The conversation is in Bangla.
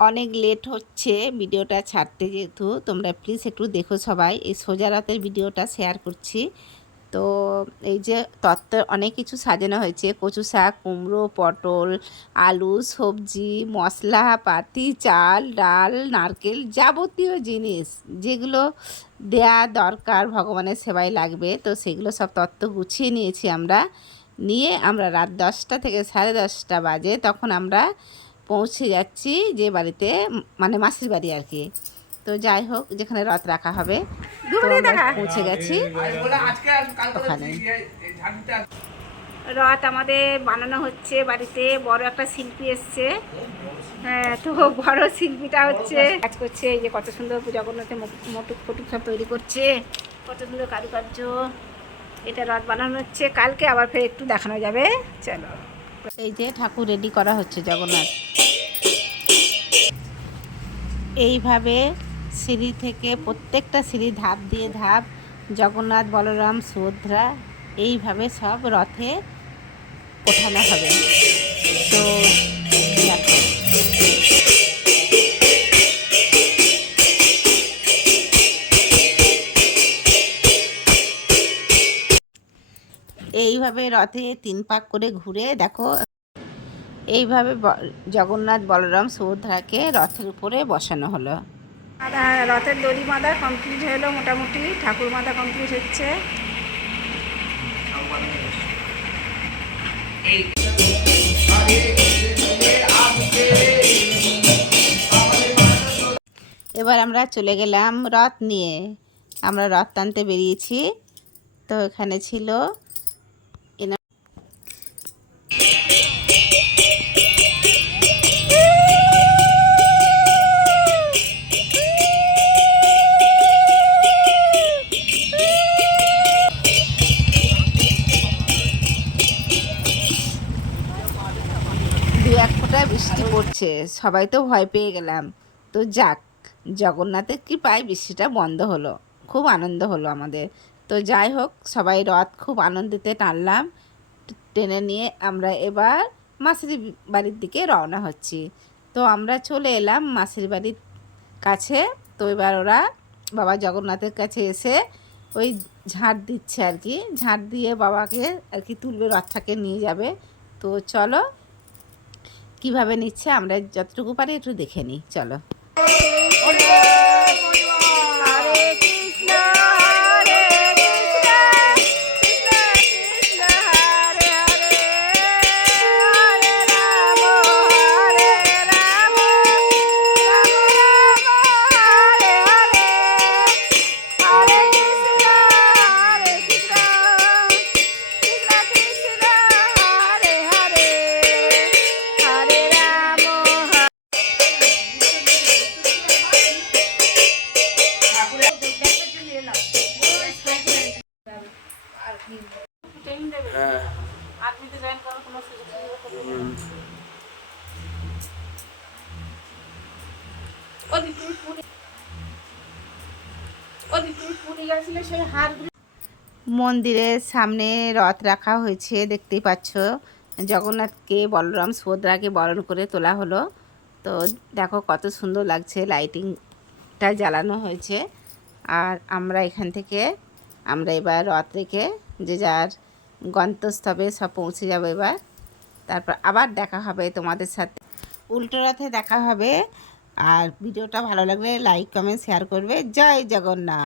অনেক লেট হচ্ছে ভিডিওটা ছাড়তে, যেহেতু তোমরা প্লিজ একটু দেখো সবাই। এই সোজা রাতের ভিডিওটা শেয়ার করছি। তো এই যে তত্ত্ব অনেক কিছু সাজানো হয়েছে, কচু শাক, কুমড়ো, পটল, আলু, সবজি, মশলাপাতি, চাল ডাল, নারকেল, যাবতীয় জিনিস যেগুলো দেয়া দরকার ভগবানের সেবায় লাগবে, তো সেগুলো সব তত্ত্ব গুছিয়ে নিয়েছি আমরা। নিয়ে আমরা রাত 10টা থেকে 10:30 বাজে তখন আমরা পৌঁছে যাচ্ছি যে বাড়িতে, মানে মাসির বাড়ি আর কি। তো যাই হোক, যেখানে রথ রাখা হবে, তো আমরা পৌঁছে গেছি ওখানে। রথ আমাদের বানানো হচ্ছে বাড়িতে, বড় একটা শিল্পী এসছে। হ্যাঁ, তো বড় শিল্পীটা হচ্ছে কাজ করছে। এই যে কত সুন্দর জগন্নাথের মুটুক ফুটুক সব তৈরি করছে, কত সুন্দর কারুকার্য। এটা রথ বানানো হচ্ছে, কালকে আবার ফের একটু দেখানো যাবে। চলো, এই যে ঠাকুর রেডি করা হচ্ছে জগন্নাথ। এইভাবে সিঁড়ি থেকে প্রত্যেকটা সিঁড়ি ধাপ দিয়ে ধাপ জগন্নাথ, বলরাম, সুভদ্রা এইভাবে সব রথে ওঠানো হবে। তো দেখো, এইভাবে রথে 3 পাক করে ঘুরে দেখো, এইভাবে জগন্নাথ, বলরাম, সুভদ্রাকে রথের উপরে বসানো হলো। আর রথের দড়ি বাঁধা কমপ্লিট হলো, মোটামুটি ঠাকুর বাঁধা কমপ্লিট হচ্ছে। এবার আমরা চলে গেলাম রথ নিয়ে, আমরা রথ টানতে বেরিয়েছি। তো এখানে ছিল দু এক ফোঁটা বৃষ্টি পড়ছে, সবাই তো ভয় পেয়ে গেলাম। তো যাক, জগন্নাথের কৃপায় বৃষ্টিটা বন্ধ হলো, খুব আনন্দ হলো আমাদের। তো যাই হোক, সবাই রথ খুব আনন্দিতে টানলাম, টেনে নিয়ে আমরা এবার মাসির বাড়ির দিকে রওনা হচ্ছি। তো আমরা চলে এলাম মাসির বাড়ির কাছে। তো এবার ওরা বাবা জগন্নাথের কাছে এসে ওই ঝাঁট দিচ্ছে আর কি, ঝাঁট দিয়ে বাবাকে আর কি তুলবে, রথটাকে নিয়ে যাবে। তো চলো কিভাবে নিচ্ছে আমরা যতটুকু পারি একটু দেখে নিই, চলো। মন্দিরের সামনে রথ রাখা হয়েছে, দেখতেই পাচ্ছ। জগন্নাথকে, বলরাম, সুভদ্রাকে বরণ করে তোলা হলো। তো দেখো কত সুন্দর লাগছে, লাইটিংটা জ্বালানো হয়েছে। আর আমরা এখান থেকে আমরা এবার রথ রেখে যে যার গন্তব্যস্থলে সব পৌঁছে যাবো এবার। তারপর আবার দেখা হবে তোমাদের সাথে, উল্টো রথে দেখা হবে। আর ভিডিওটা ভালো লাগলে লাইক, কমেন্ট, শেয়ার করবে। জয় জগন্নাথ।